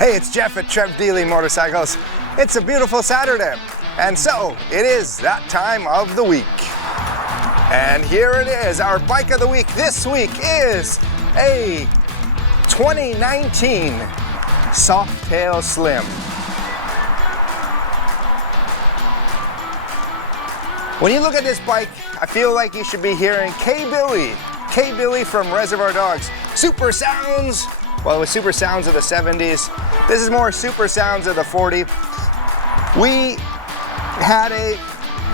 Hey, it's Jeff at Trev Deeley Motorcycles. It's a beautiful Saturday, and so it is that time of the week. And here it is, our bike of the week this week is a 2019 Softail Slim. When you look at this bike, I feel like you should be hearing Billy from Reservoir Dogs. Super sounds. Well, it was super sounds of the 70s. This is more super sounds of the 40. We had a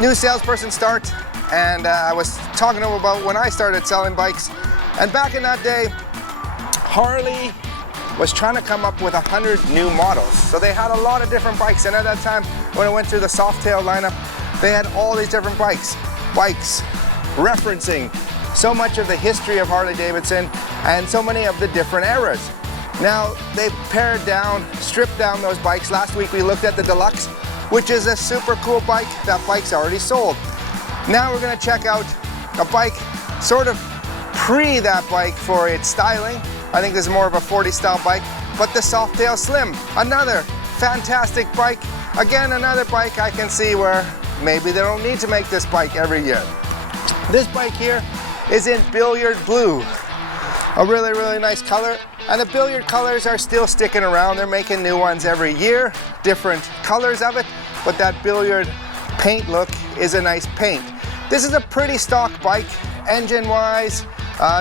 new salesperson start, and I was talking to him about when I started selling bikes. And back in that day, Harley was trying to come up with 100 new models. So they had a lot of different bikes, and at that time, when I went through the Softail lineup, they had all these different bikes referencing so much of the history of Harley-Davidson and so many of the different eras. Now, they pared down, stripped down those bikes. Last week we looked at the Deluxe, which is a super cool bike. That bike's already sold. Now we're gonna check out a bike sort of pre that bike for its styling. I think this is more of a 40 style bike, but the Softail Slim, another fantastic bike. Again, another bike I can see where maybe they don't need to make this bike every year. This bike here is in Billiard Blue, a really, really nice color. And the Billiard colors are still sticking around. They're making new ones every year, different colors of it, but that Billiard paint look is a nice paint. This is a pretty stock bike, engine-wise.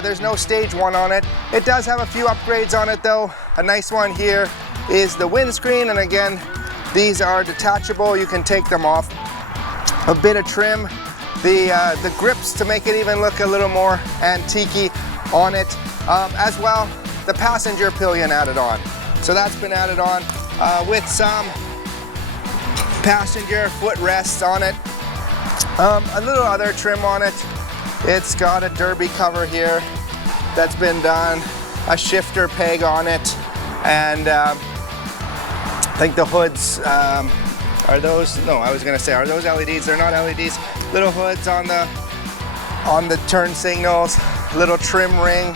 There's no stage one on it. It does have a few upgrades on it though. A nice one here is the windscreen, and again, these are detachable. You can take them off. A bit of trim. The grips to make it even look a little more antique-y on it. As well, the passenger pillion added on. So that's been added on with some passenger footrests on it. A little other trim on it. It's got a derby cover here that's been done, a shifter peg on it, and I think the hoods, are those, no, I was gonna say, are those LEDs? They're not LEDs. Little hoods on the turn signals, little trim ring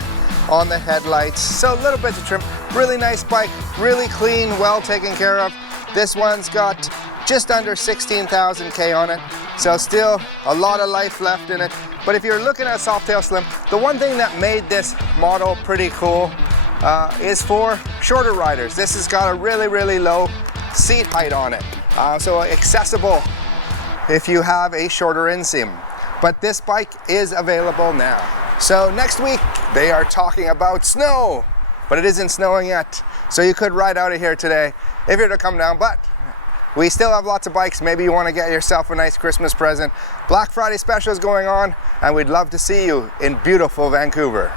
on the headlights. So little bits of trim. Really nice bike, really clean, well taken care of. This one's got just under 16,000 K on it. So still a lot of life left in it. But if you're looking at Softail Slim, the one thing that made this model pretty cool is for shorter riders. This has got a really, really low seat height on it. So accessible if you have a shorter inseam. But this bike is available now. So next week, they are talking about snow, but it isn't snowing yet. So you could ride out of here today if you're to come down, but we still have lots of bikes. Maybe you want to get yourself a nice Christmas present. Black Friday special is going on, and we'd love to see you in beautiful Vancouver.